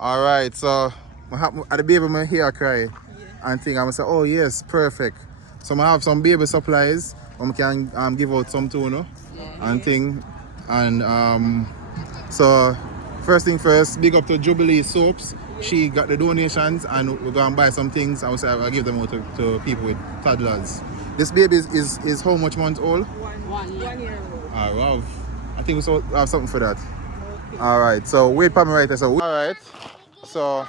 Alright, so at the baby my hair cry and think I'm gonna say, oh yes, perfect. So I have some baby supplies. I can give out some too, no? And thing. And so first thing first, big up to Jubilee Soaps. She got the donations and we're gonna buy some things. I will say I'll give them out to people with toddlers. This baby is how much months old? 1 year old. Ah, wow. I think we have something for that. Okay. Alright, so wait for me right there. So alright. So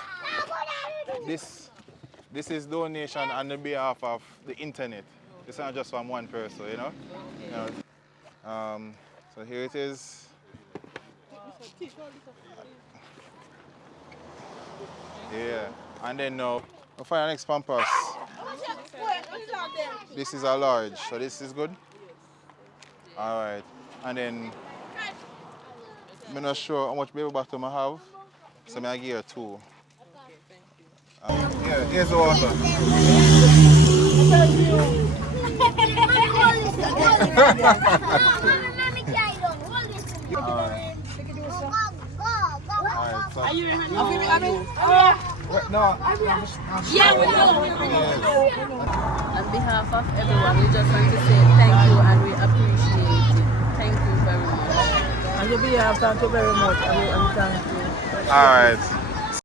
this is donation on the behalf of the internet. It's not just from one person, you know? So here it is. Yeah. And then now we'll find our next Pampers. This is a large, so this is good. Alright. And then I'm not sure how much baby bottom I have. So I give you 2. Yeah, here's the water. Are you ready? No. Yeah, we know. On behalf of everyone, we just want to say thank you and we appreciate it. Thank you very much. On your behalf, thank you very much. And thank you. All right.